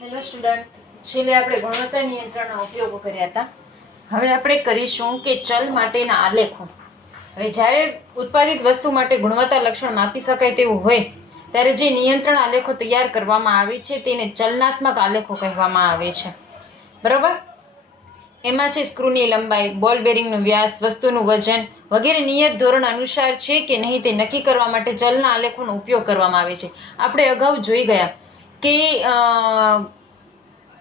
Hello student, છેલ્લે આપણે ગુણવત્તા નિયંત્રણના ઉપયોગો કર્યા હતા. હવે આપણે કરીશું કે ચલ માટેના આલેખો. હવે જ્યારે ઉત્પાદિત વસ્તુ માટે ગુણવત્તા લક્ષણ માપી શકાય તેવું હોય ત્યારે જે નિયંત્રણ આલેખો તૈયાર કરવામાં આવે છે તેને ચલનાત્મક આલેખો કહેવામાં આવે છે. બરોબર? એમાં છે સ્ક્રૂની લંબાઈ, બોલ બેરિંગનો વ્યાસ, વસ્તુનું વજન વગેરે નિયત ધોરણ અનુસાર છે કે નહીં તે નક્કી કરવા માટે ચલના આલેખોનો ઉપયોગ કરવામાં આવે છે. આપણે અગાઉ જોઈ ગયા કે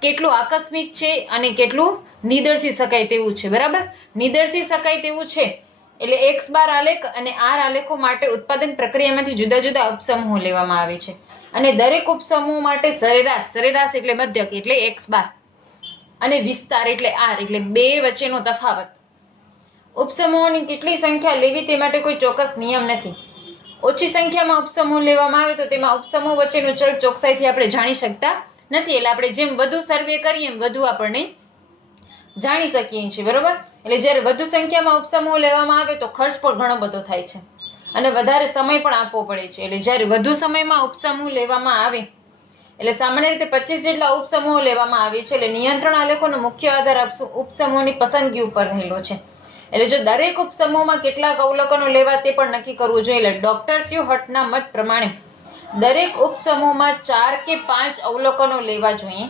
કેટલું આકસ્મિક છે અને કેટલું નિદર્શી શકાય તેવું છે. બરાબર? નિદર્શી શકાય તેવું છે એટલે એક્સ બાર આલેખ અને આર આલેખો માટે ઉત્પાદન પ્રક્રિયામાંથી જુદા જુદા ઉપસમૂહો લેવામાં આવે છે અને દરેક ઉપસમૂહ માટે સરેરાશ એટલે મધ્યક એટલે એક્સ બાર અને વિસ્તાર એટલે આર એટલે બે વચ્ચેનો તફાવત. ઉપસમૂહોની કેટલી સંખ્યા લેવી તે માટે કોઈ ચોક્કસ નિયમ નથી. ઓછી સંખ્યામાં ઉપસમૂહ લેવામાં આવે તો તેમાં ઉપસમૂહ વચ્ચેનું ચલ ચોકસાઈથી આપણે જાણી શકતા નથી. એટલે આપણે જેમ વધુ સર્વે કરીએ એમ વધુ આપણને જાણી શકીએ છીએ. બરોબર? એટલે જ્યારે વધુ સંખ્યામાં ઉપસમૂહ લેવામાં આવે તો ખર્ચ પણ ઘણો બધો થાય છે અને વધારે સમય પણ આપવો પડે છે. એટલે જ્યારે વધુ સમયમાં ઉપસમૂહ લેવામાં આવે એટલે સામાન્ય રીતે 25 જેટલા ઉપસમૂહો લેવામાં આવે છે. એટલે નિયંત્રણ આલેખોનો મુખ્ય આધાર ઉપસમૂહની પસંદગી ઉપર રહેલો છે. એટલે જો દરેક ઉપસમૂહમાં કેટલાક અવલોકનો લેવા તે પણ નક્કી કરવું જોઈએ. એટલે ડોક્ટર સ્યુ હટના મત પ્રમાણે દરેક ઉપસમૂહમાં 4 કે 5 અવલોકનો લેવા જોઈએ,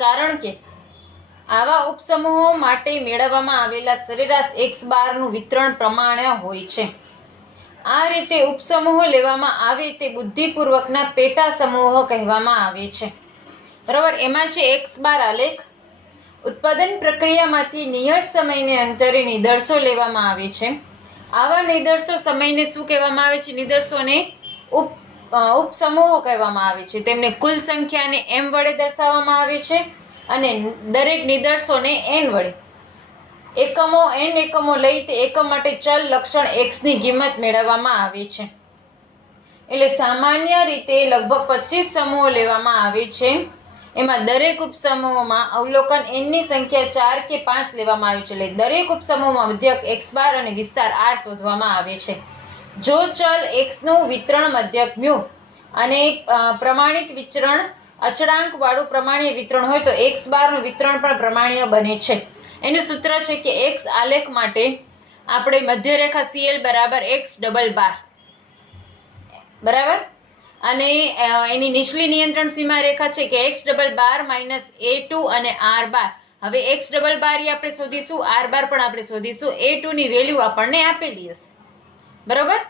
કારણ કે આવા ઉપસમૂહો માટે મેળવવામાં આવેલા સરેરાશ એક્સ બારનું વિતરણ પ્રમાણે હોય છે. આ રીતે ઉપસમૂહો લેવામાં આવે તે બુદ્ધિપૂર્વકના પેટા સમૂહો કહેવામાં આવે છે. બરાબર? એમાં છે એક્સ બાર આલેખ. ઉત્પાદન પ્રક્રિયામાંથી નિયત સમયને અંતરે નિદર્શો લેવામાં આવે છે. આવા નિદર્શો સમયને શું કહેવામાં આવે છે? નિદર્શોને ઉપસમૂહો કહેવામાં આવે છે. તેમને કુલ સંખ્યાને m વડે દર્શાવવામાં આવે છે અને દરેક નિદર્શોને n વડે n એકમો લઈ તે એકમ માટે ચલ લક્ષણ x ની કિંમત મેળવવામાં આવે છે. એટલે સામાન્ય રીતે લગભગ 25 સમૂહો લેવામાં આવે છે. એમાં દરેક ઉપસમૂહમાં અવલોકન n ની સંખ્યા 4 કે 5 લેવામાં આવે છે. એટલે દરેક ઉપસમૂહમાં મધ્યક x બાર અને વિસ્તાર r શોધવામાં આવે છે. જો ચલ x નું વિતરણ મધ્યક μ અને પ્રમાણિત વિચરણ અચળાંક વાળું પ્રમાણીય વિતરણ હોય તો x બાર નું વિતરણ પણ પ્રમાણીય બને છે. એનું સૂત્ર છે કે x આલેખ માટે આપણે મધ્યરેખા CL બરાબર x ડબલ બાર. બરાબર? અને એની નીચલી નિયંત્રણ સીમા રેખા છે કે x double bar minus A2 અને R બાર. હવે x ડબલ બાર આપણે શોધીશું, R બાર પણ આપણે શોધીશું. A2 ની વેલ્યુ આપણને આપેલી હશે. બરોબર?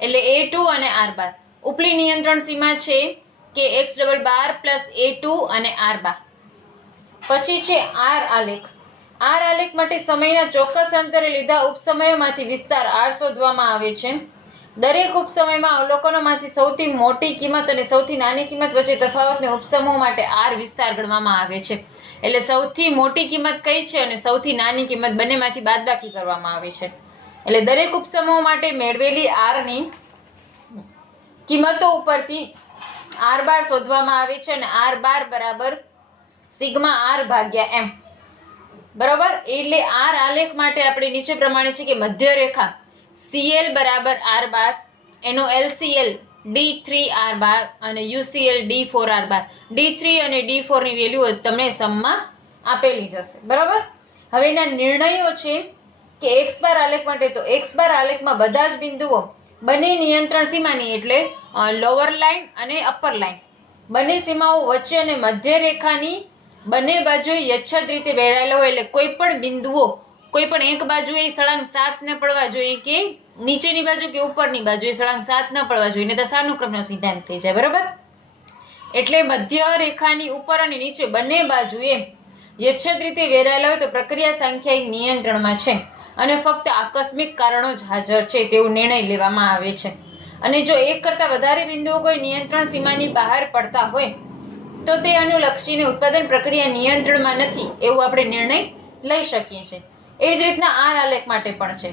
એટલે A2 અને R બાર. ઉપલી નિયંત્રણ સીમા છે કે x ડબલ બાર પ્લસ A2 અને R બાર. પછી છે R આલેખ. R આલેખ માટે સમયના ચોક્કસ અંતરે લીધા ઉપસમયોમાંથી વિસ્તાર R શોધવામાં આવે છે. દરેક ઉપસમયમાં અવલોકનોમાંથી સૌથી મોટી કિંમત અને સૌથી નાની કિંમત વચ્ચે તફાવતને ઉપસમૂહ માટે R વિસ્તાર ગણવામાં આવે છે. એટલે સૌથી મોટી કિંમત કઈ છે અને સૌથી નાની કિંમત બંનેમાંથી બાદબાકી કરવામાં આવે છે. એટલે દરેક ઉપસમૂહ માટે મેળવેલી R ની કિંમતો ઉપરથી R બાર શોધવામાં આવે છે અને R બાર બરાબર સિગ્મા R ભાગ્યા m. બરોબર? એટલે R આલેખ માટે આપણે નીચે પ્રમાણે છે કે મધ્ય રેખા CL બરાબર R બાર, એનો LCL D3R બાર અને UCL D4R બાર. D3 અને D4 ની વેલ્યુ તમને સમમાં આપેલી જશે. બરોબર? હવે એના નિર્ણયો છે કે x બાર આલેખ માટે તો x બાર આલેખમાં બધા જ બિંદુઓ બંને નિયંત્રણ સીમાની એટલે લોઅર લાઇન અને અપર લાઇન બંને સીમાઓ વચ્ચે અને મધ્ય રેખાની બંને બાજુએ યથાવત રીતે વેરાયેલા હોય. એટલે કોઈ પણ બિંદુઓ કોઈ પણ એક બાજુએ સળંગ 7 ન પડવા જોઈએ કે નીચેની બાજુ કે ઉપરની બાજુએ સળંગ 7 ન પડવા જોઈએ, નહીં તો સાનુક્રમનો સિદ્ધાંત થઈ જાય. બરોબર? એટલે મધ્ય રેખાની ઉપર અને નીચે બંને બાજુએ યથાવત રીતે વેરાયેલા હોય તો પ્રક્રિયા સાંખ્યિક નિયંત્રણમાં છે અને ફક્ત આકસ્મિક કારણો જ હાજર છે તેવું નિર્ણય લેવામાં આવે છે. અને જો એક કરતા વધારે બિંદુઓ કોઈ નિયંત્રણ સીમાની બહાર પડતા હોય તો તે અનુલક્ષીને ઉત્પાદન પ્રક્રિયા નિયંત્રણમાં નથી એવું આપણે નિર્ણય લઈ શકીએ છીએ. એવી જ રીતના R આલેખ માટે પણ છે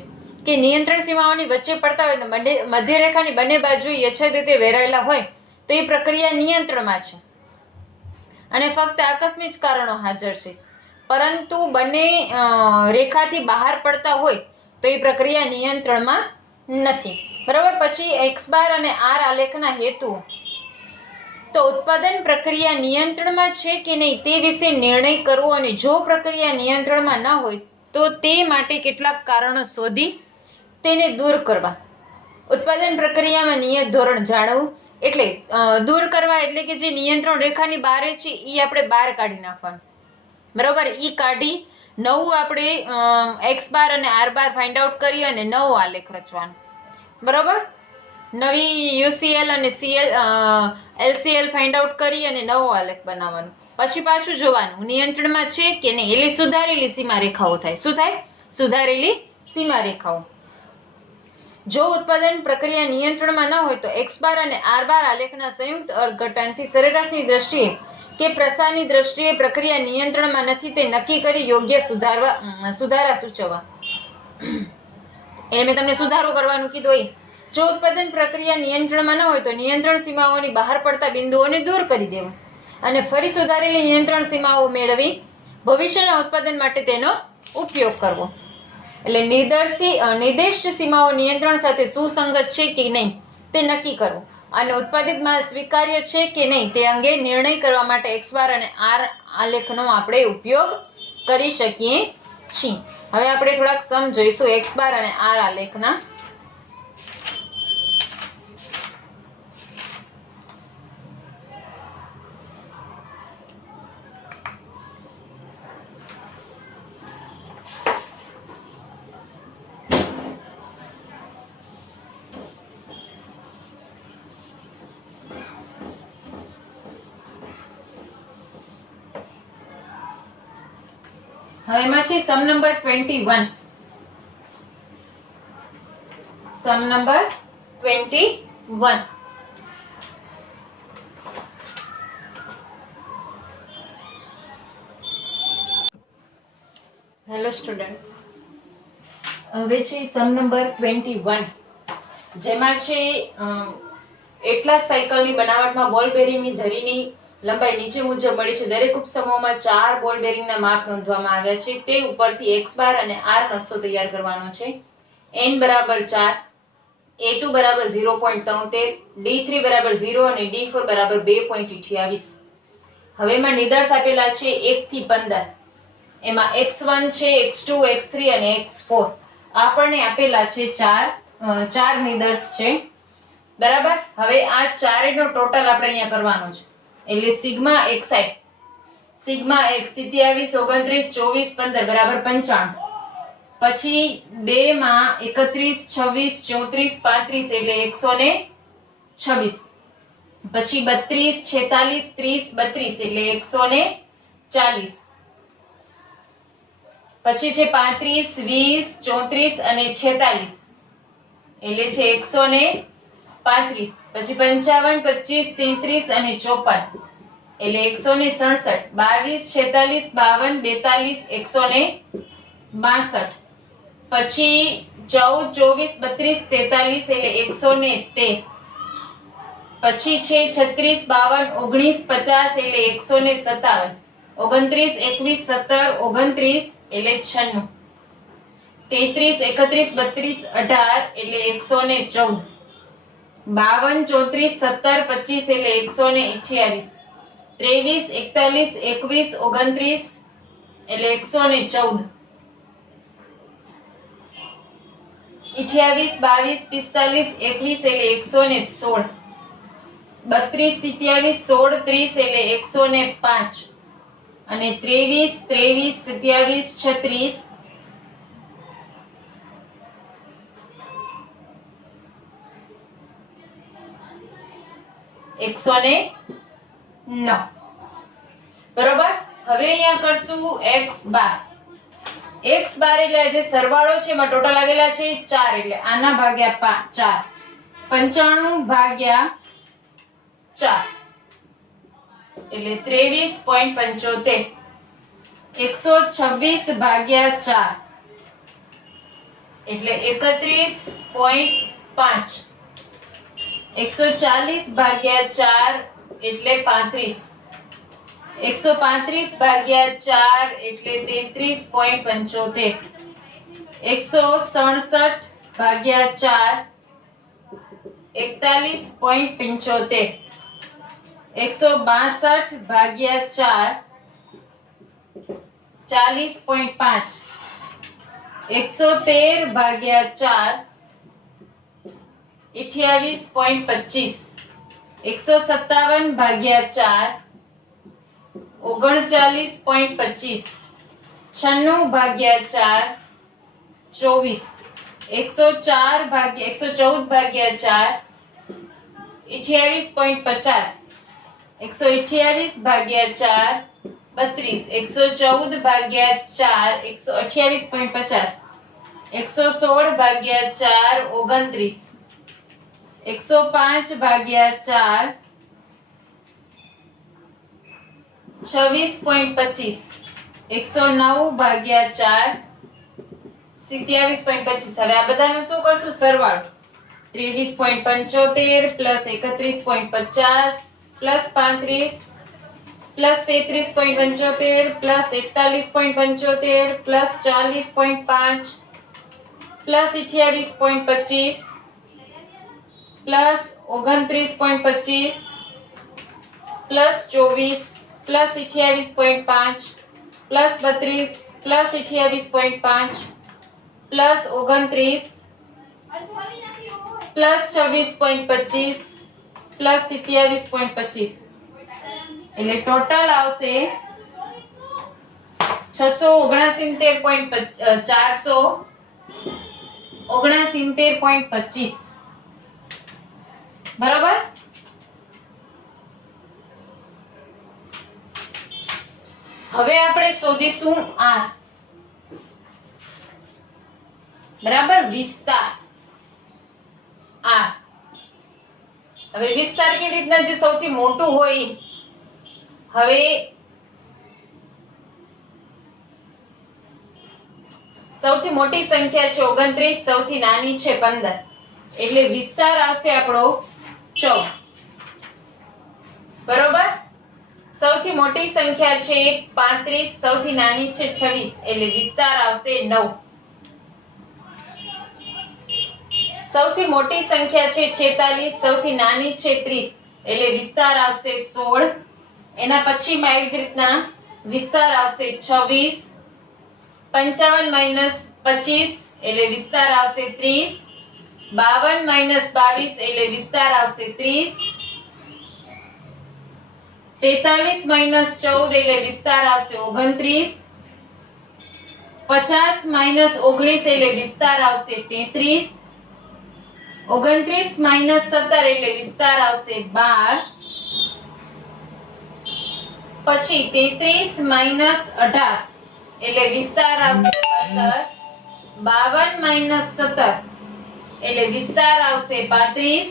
કે નિયંત્રણ સીમાઓની વચ્ચે પડતા હોય તો મધ્યરેખાની બંને બાજુએ યથાવત રીતે વેરાયેલા હોય તો એ પ્રક્રિયા નિયંત્રણમાં છે અને ફક્ત આકસ્મિક કારણો હાજર છે. પરંતુ બંને રેખાથી બહાર પડતા હોય તો એ પ્રક્રિયા નિયંત્રણમાં નથી. બરાબર? પછી x બાર અને R આલેખના હેતુઓ. તો ઉત્પાદન પ્રક્રિયા નિયંત્રણમાં છે કે નહીં તે વિશે નિર્ણય કરવો, અને જો પ્રક્રિયા નિયંત્રણમાં ન હોય તો તે માટે કેટલાક કારણો શોધી તેને દૂર કરવા. ઉત્પાદન પ્રક્રિયામાં નિયત ધોરણ જાણવું, એટલે દૂર કરવા એટલે કે જે નિયંત્રણ રેખાની બહાર છે એ આપણે બહાર કાઢી નાખવાનું, બરોબર. એ કાઢી નવું આપણે એક્સ બાર અને આર બાર ફાઇન્ડ આઉટ કરી અને નવો આલેખ રચવાનો, બરોબર. નવી યુસીએલ અને સીએલ એલસીએલ ફાઇન્ડ આઉટ કરી અને નવો આલેખ બનાવવાનો. પછી પાછું જોવાનું નિયંત્રણમાં છે કે નહીં, એટલે સુધારેલી સીમા રેખાઓ થાય. શું થાય? સુધારેલી સીમા રેખાઓ. જો ઉત્પાદન પ્રક્રિયા નિયંત્રણમાં ન હોય તો એક્સ બાર અને આર બાર આલેખના સંયુક્ત અર્થઘટનથી સરેરાશની દ્રષ્ટિએ કે પ્રસારની દ્રષ્ટિએ પ્રક્રિયા નિયંત્રણમાં નથી તે નક્કી કરી યોગ્ય સુધારા સૂચવવા. એ મેં તમને સુધારો કરવાનું કીધું હોય. જો ઉત્પાદન પ્રક્રિયા નિયંત્રણમાં ન હોય તો નિયંત્રણ સીમાઓની બહાર પડતા બિંદુઓને દૂર કરી દેવા અને ફરી સુધારેલી નિયંત્રણ સીમાઓ મેળવી ભવિષ્યના ઉત્પાદન માટે તેનો ઉપયોગ કરવો. એટલે નિર્દિષ્ટ સીમાઓ નિયંત્રણ સાથે સુસંગત છે કે નહીં તે નક્કી કરવું અને ઉત્પાદિત માલ સ્વીકાર્ય છે કે નહીં તે અંગે નિર્ણય કરવા માટે એક્સ બાર અને આર આલેખનો આપણે ઉપયોગ કરી શકીએ છીએ. હવે આપણે થોડાક સમ જોઈશું એક્સ બાર અને આર આલેખના. હવે એમાં છે sum number 21. Sum number 21. Hello student, હવે છે સમ નંબર 21, જેમાં છે એટલા સાયકલની બનાવટમાં બોલ બેરિંગની ધરીની લંબાઈ નીચે મુજબ મળી છે. દરેક ઉપસમૂહમાં 4 બોલ બેરિંગના માપ નોંધવામાં આવ્યા છે. તે ઉપરથી એક્સ બાર અને આર નકશો તૈયાર કરવાનો છે. n બરાબર 4, a2 બરાબર 0.73, d3 બરાબર 0 અને d4 બરાબર 2.28. હવે એમાં નિદર્શ આપેલા છે 1 થી 15. એમાં x1 છે, x2, x3 અને x4 આપણને આપેલા છે ચાર નિદર્શ છે, બરાબર. હવે આ ચારેયનો ટોટલ આપણે અહીંયા કરવાનો છે. એટલે સિગ્મા xi, સિગ્મા x 27, 29, 24, 15 બરાબર 95. પછી 2 માં 31, 26, 34, 35 એટલે 126. પછી 32, 46, 30, 32 એટલે 140. પછી છે 35, 20, 34 અને 46 એટલે છે 135. પછી 55, 25, 33 અને 54 એટલે 167. 22, 46, 52, 42, 162. પછી 14, 24, 32, 43 એટલે 113. પછી છે 36, 52, 19, 50 એટલે 157. 29, 21, 17, 29 એટલે 96. 33, 31, 32, 18 એટલે 114. 52, 34, 17, 25 એટલે 128. 23, 41, 21, 29 એટલે 114. 28, 22, 45, 21 એટલે 116. 32, 27, 16, 30 એટલે 105. અને 23, 27, 36 109. બરોબર. હવે અહીંયા કરશું x બાર. x બાર એટલે જે સરવાળો છે એમાં ટોટલ આવેલા છે 4 એટલે આના ભાગ્યા 4. 95 ભાગ્યા 4 એટલે 23.75. 126 ભાગ્યા 4 એટલે 31.5. 140 ભાગ્યા 4 એટલે 35. 135 ભાગ્યા 4 એટલે 33.75. 167 ભાગ્યા 4 41.75. 162 ભાગ્યા 4 40.5. 113 ભાગ્યા 4 28.25. 157 ભાગ્યા 4 39.25. 96 ભાગ્યા 4 24. 114 ભાગ્યા 4 28.50. 128 ભાગ્યા 4 32. 114 ભાગ્યા 4 128.50. 116 ભાગ્યા 4 29. 105 ભાગ્યા 4 26.25. 109 ભાગ્યા 4 27.25. હવે આ બધાનો શું કરશું? સરવાળો. 23.75 plus 31.50 plus 35 plus 33.75 plus 41.75 plus 40.5 plus 28.25 plus 29.25 plus 24 plus 28.5 plus 32 plus 28.5 plus 29 plus 26.25 plus 27.25. એટલે ટોટલ આવશે 469.25. બરાબર? હવે આપણે શોધીશું R. બરાબર? વિસ્તાર R. હવે વિસ્તાર કેવી રીતના, જે સૌથી મોટું હોય. હવે સૌથી મોટી સંખ્યા છે 29, સૌથી નાની છે 15. એટલે વિસ્તાર આવશે આપણો 14. બરોબર? સૌથી મોટી સંખ્યા છે 35, સૌથી નાની છે 26. એટલે વિસ્તાર આવશે 9. સૌથી મોટી સંખ્યા છે 46, સૌથી નાની છે 30. એટલે વિસ્તાર આવશે 16. એના પછીમાં એવી જ રીતના વિસ્તાર આવશે 26. 55 માઈનસ 25 એટલે વિસ્તાર આવશે 30. 52 માઈનસ 22 એટલે વિસ્તાર આવશે 30. 43 માઈનસ 14 એટલે વિસ્તાર આવશે 29. 50 માઈનસ 19 એટલે વિસ્તાર આવશે 33. 29 માઈનસ 17 એટલે વિસ્તાર આવશે 12. પછી 33 માઈનસ 18 એટલે વિસ્તાર આવશે 15. 52 માઈનસ 17 એટલે વિસ્તાર આવશે 35.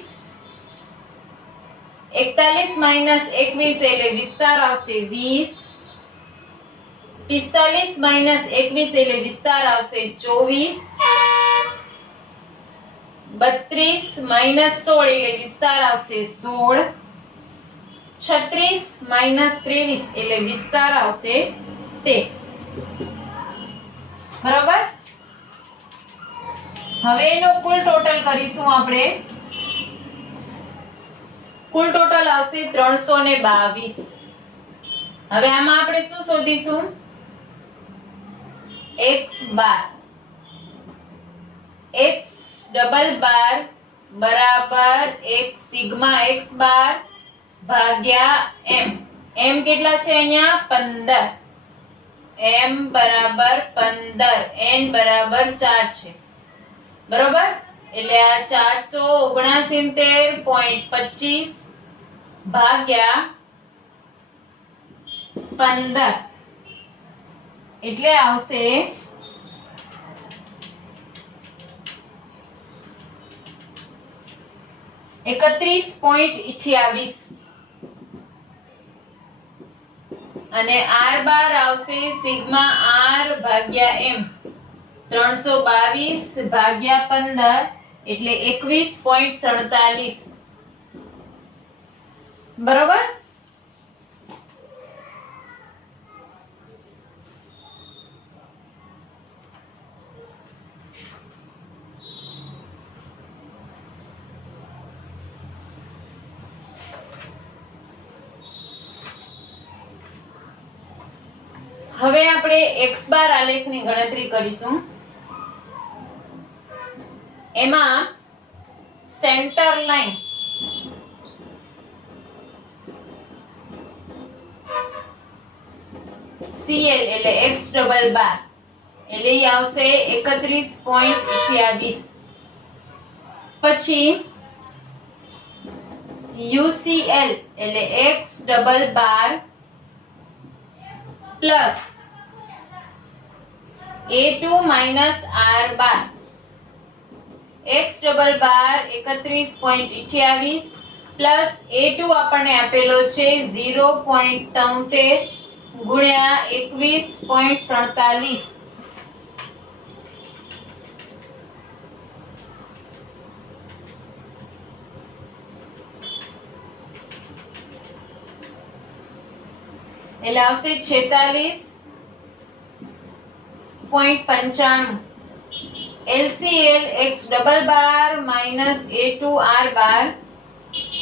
41 માઈનસ 21 એટલે વિસ્તાર આવશે 20. 45 માઈનસ 21 એટલે વિસ્તાર આવશે 24. 32 માઈનસ 16 એટલે વિસ્તાર આવશે 16. 36 માઈનસ 23 એટલે વિસ્તાર આવશે 13. બરાબર? હવે એનો કુલ ટોટલ કરીશું આપણે. કુલ ટોટલ આવશે 322. હવે આમાં આપણે શું શોધીશું? x બાર. x ડબલ બાર બરાબર x સિગ્મા x બાર ભાગ્યા m. m કેટલા છે અહીંયા? 15. m બરાબર 15. n બરાબર 4 છે. બરોબર? એટલે આ 469.25 ભાગ્યા 15 એટલે આવશે 31.28. અને r બાર આવશે સિગ્મા r ભાગ્યા m. 322 ભાગ્યા 15 એટલે 21.47. બરોબર? હવે આપણે x બાર આલેખની ગણતરી કરીશું. એમાં સેન્ટર લાઈન CL એટલે x ડબલ બાર એટલે ઈ આવશે 31.28. પછી UCL એટલે x ડબલ બાર પ્લસ A2 માઇનસ R બાર. x ડબલ બાર 31.28 પ્લસ A2 આપણને આપેલો છે 0.73 ગુણ્યા 21.47. એટલે આવશે 46.95. LCL x double bar minus A2 R બાર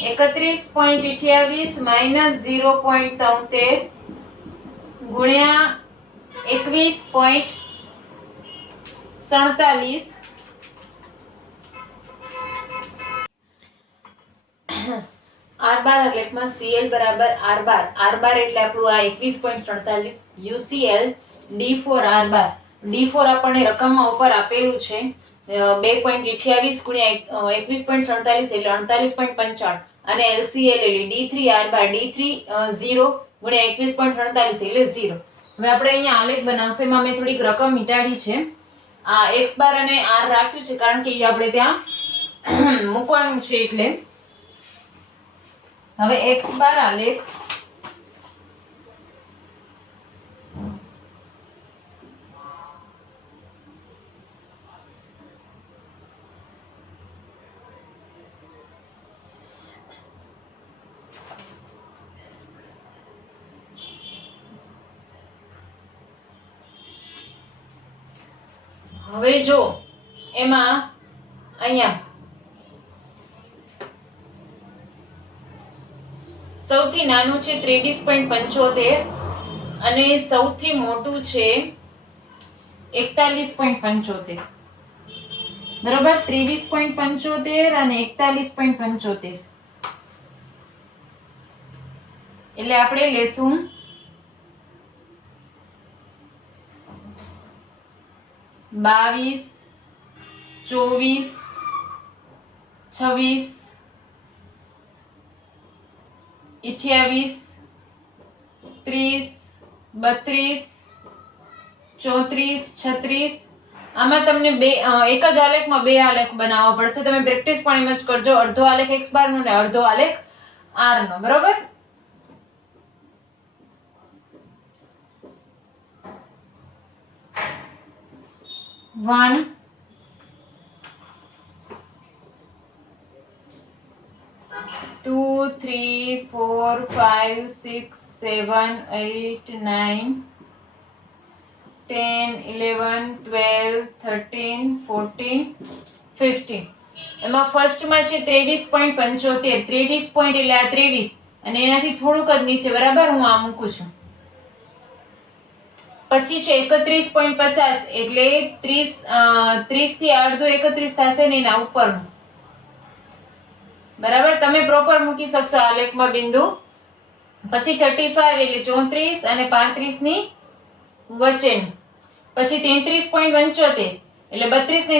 31.28 માઇનસ 0.73 ગુણ્યા 21.47. R બાર આલેખમાં CL બરાબર R બાર. R બાર એટલે આપણું આ 21.47. UCL D4 R બાર. D4 આપણને રકમમાં ઉપર આપેલું છે 2.28 ગુણ્યા 21.47 એટલે 48.55 અને LCL એટલે D3 R બાર D3 0 ગુણ્યા 21.47 એટલે 0. હવે આપણે અહીંયા આલેખ બનાવશું. એમાં મેં થોડીક રકમ મિટાડી છે. આ x બાર અને r રાખ્યું છે કારણ કે એ આપણે ત્યાં મૂકવાનું છે એટલે. હવે x બાર આલેખ હવે જો એમાં અહીંયા સૌથી નાનું છે 23.75 અને સૌથી મોટું છે 41.75. બરાબર, 23.75 અને 41.75. એટલે આપણે લેશું 22, 24, 26, 28, 30, 32, 34, 36. આમાં તમને એક જ આલેખમાં બે આલેખ બનાવવા પડશે. તમે પ્રેક્ટિસ પણ એમ જ કરજો. અડધો આલેખ x બાર નો અને અડધો આલેખ r નો. બરોબર, વન 2 3 4 5 6 7 8 9 10 11 12 13 14 15. એમાં ફર્સ્ટમાં છે 23.75. 23 પોઈન્ટ એટલે આ 23 અને એનાથી થોડુંક જ નીચે. બરાબર, હું આ મૂકું છું. પછી છે 31.50 એટલે 30 થી અડધો 31 થશે ને એના ઉપરનું. બરાબર, તમે પ્રોપર મૂકી શકશો આલેખમાં બિંદુ. પછી 35 એટલે 34 અને 35 ની વચ્ચેનું. પછી 33.75 એટલે 32 ને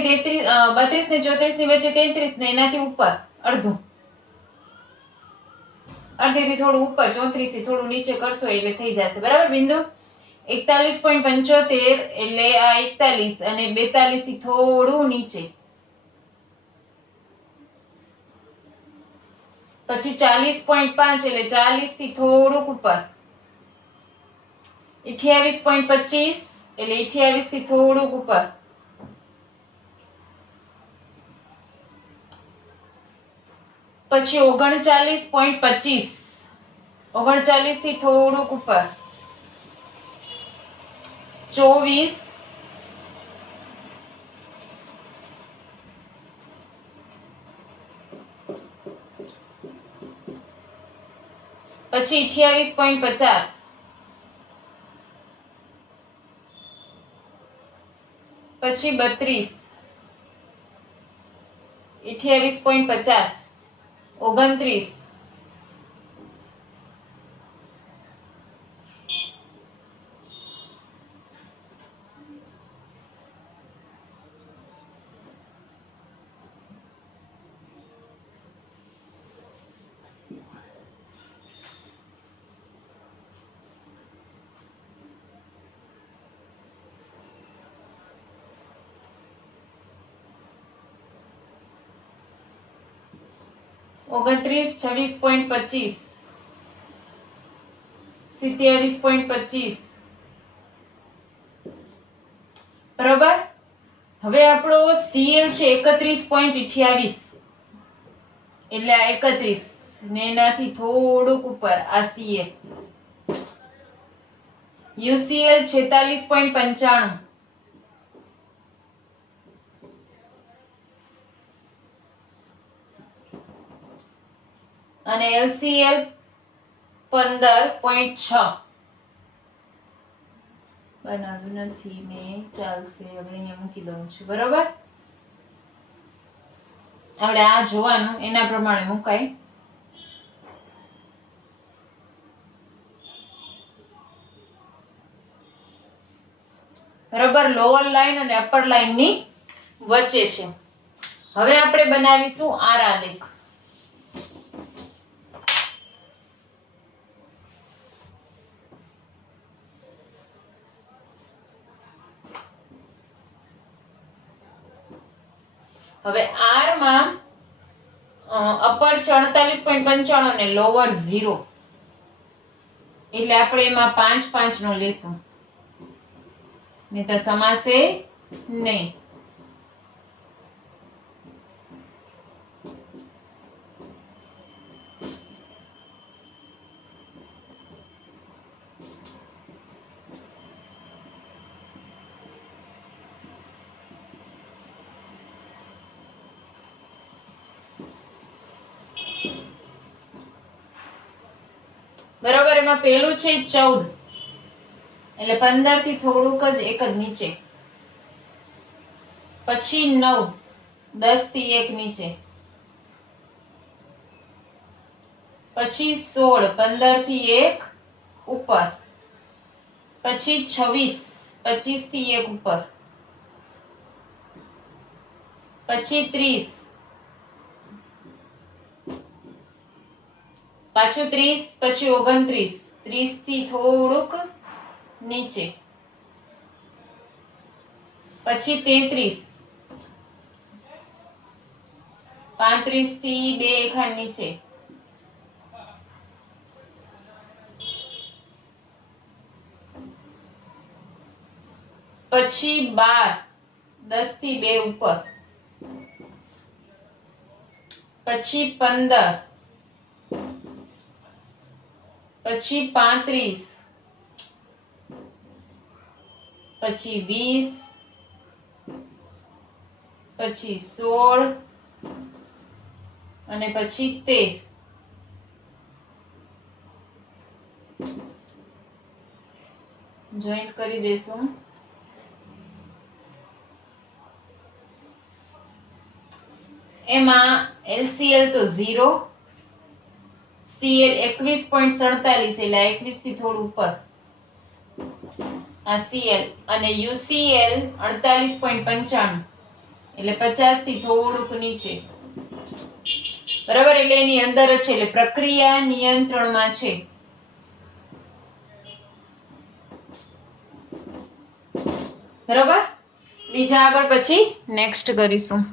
34 ની વચ્ચે 33 ને એનાથી ઉપર અડધું. અડધેથી થોડું ઉપર, 34 થી થોડું નીચે કરશો એટલે થઈ જશે. બરાબર, બિંદુ 41.75 એટલે આ 41 અને 42 થી થોડું નીચે. પછી 40.5 એટલે 40 થી થોડુંક ઉપર. 28.25 એટલે 28 થી થોડુંક ઉપર. પછી 39.25 39 થી થોડુંક ઉપર. 24 પછી 28.50 પછી 32, 28.50, 29, 26.25, 27.25. બરોબર. હવે આપણો CL છે 31.28, એટલે આ 31 ને એનાથી થોડુંક ઉપર આ CL. UCL 46.95, અને LCL 15.6. બનાવ્યું નથી મેં, ચાલશે, હવે અહીંયા મૂકી દઉં છું. બરોબર. આપણે આ જોવાનું, એના પ્રમાણે મુકાય. બરોબર. લોઅર લાઈન અને અપર લાઈન ની વચ્ચે છે. હવે આપણે બનાવીશું આર આલેખ. હવે આર માં અપર 48.95 અને લોઅર 0, એટલે આપણે એમાં 5 5 નો લેશું, નહીંતર સમાશે નહીં. બરોબર. એમાં પેલું છે 14, એટલે 15 થી થોડુંક જ એક જ નીચે. પછી 9, 10 થી એક નીચે. પછી 16, 15 થી એક ઉપર. પછી 26, 25 થી એક ઉપર. પછી 30, પાછું 30, પછી 29, 30 થી થોડુંક નીચે. પછી 33, 35 થી બે ખાંડ નીચે. પછી 12, 10 થી બે ઉપર. પછી 15, પછી 35, પછી 20, પછી 16, અને પછી 13. જોઈન્ટ કરી દેશું. એમાં LCL તો 0, CL 21.47, એટલે 21 થી થોડું ઉપર આ CL, અને UCL 48.95, એટલે 50 થી થોડુંક નીચે. બરાબર. એટલે એની અંદર જ છે, એટલે પ્રક્રિયા નિયંત્રણમાં છે. બરાબર. બીજા આગળ પછી નેક્સ્ટ કરીશું.